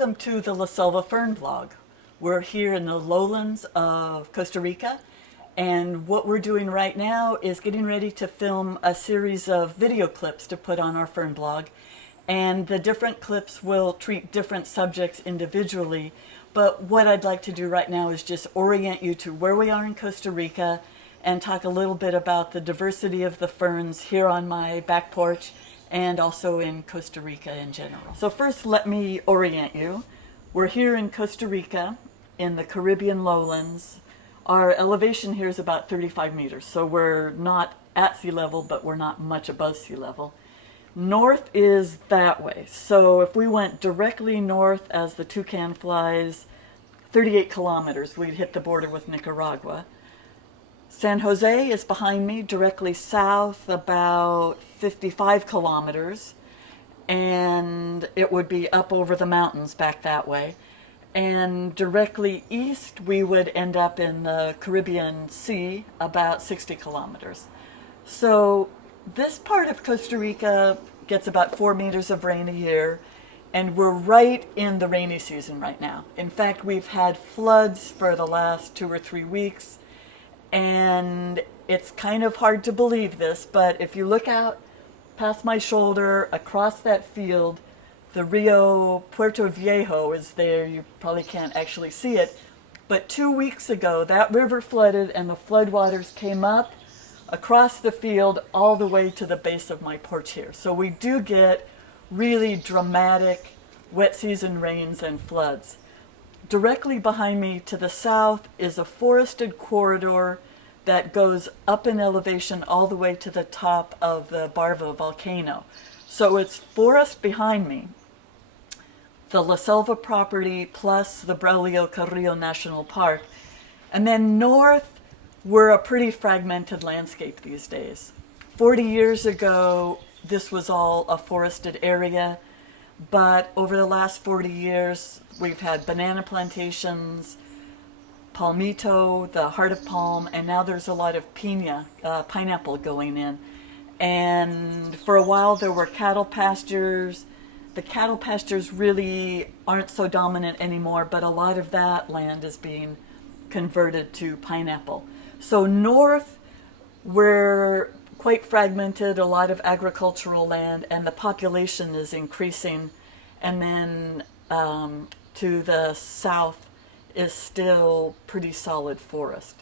Welcome to the Selva Fern vlog. We're here in the lowlands of Costa Rica, and what we're doing right now is getting ready to film a series of video clips to put on our fern blog. And the different clips will treat different subjects individually, but what I'd like to do right now is just orient you to where we are in Costa Rica and talk a little bit about the diversity of the ferns here on my back porch and also in Costa Rica in general. So first, let me orient you. We're here in Costa Rica in the Caribbean lowlands. Our elevation here is about 35 meters, so we're not at sea level, but we're not much above sea level. North is that way, so if we went directly north as the toucan flies 38 kilometers, we'd hit the border with Nicaragua. San Jose is behind me, directly south about 55 kilometers, and it would be up over the mountains back that way. And directly east, we would end up in the Caribbean Sea, about 60 kilometers. So this part of Costa Rica gets about 4 meters of rain a year, and we're right in the rainy season right now. In fact, we've had floods for the last 2 or 3 weeks, and it's kind of hard to believe this, but if you look out past my shoulder across that field, the Rio Puerto Viejo is there. You probably can't actually see it, but 2 weeks ago that river flooded and the floodwaters came up across the field all the way to the base of my porch here. So we do get really dramatic wet season rains and floods. Directly behind me to the south is a forested corridor that goes up in elevation all the way to the top of the Barva volcano. So it's forest behind me, the La Selva property plus the Braulio Carrillo National Park. And then north, we're a pretty fragmented landscape these days. 40 years ago, this was all a forested area, but over the last 40 years, we've had banana plantations, palmito, the heart of palm, and now there's a lot of pineapple going in. And for a while there were cattle pastures. The cattle pastures really aren't so dominant anymore, but a lot of that land is being converted to pineapple. So north, we're quite fragmented, a lot of agricultural land, and the population is increasing. And then to the south is still pretty solid forest.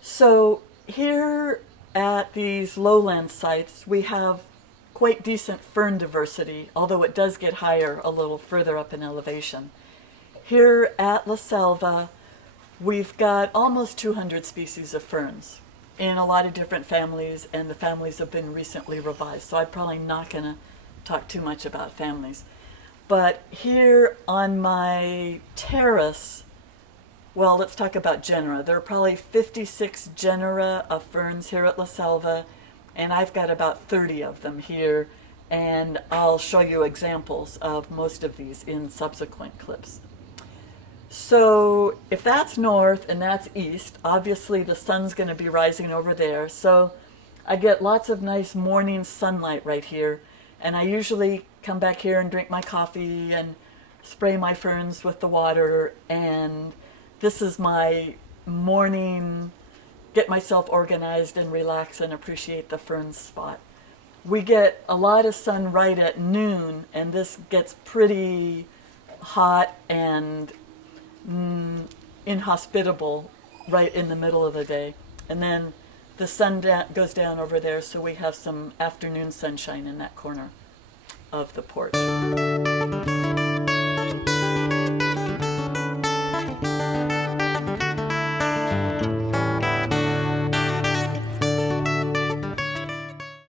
So here at these lowland sites, we have quite decent fern diversity, although it does get higher a little further up in elevation. Here at La Selva, we've got almost 200 species of ferns in a lot of different families, and the families have been recently revised, so I'm probably not going to talk too much about families. But here on my terrace, well, let's talk about genera. There are probably 56 genera of ferns here at La Selva, and I've got about 30 of them here, and I'll show you examples of most of these in subsequent clips. So if that's north and that's east, obviously the sun's going to be rising over there, so I get lots of nice morning sunlight right here, and I usually come back here and drink my coffee and spray my ferns with the water, and this is my morning, get myself organized and relax and appreciate the ferns spot. We get a lot of sun right at noon, and this gets pretty hot and inhospitable right in the middle of the day. And then the sun goes down over there, so we have some afternoon sunshine in that corner of the porch.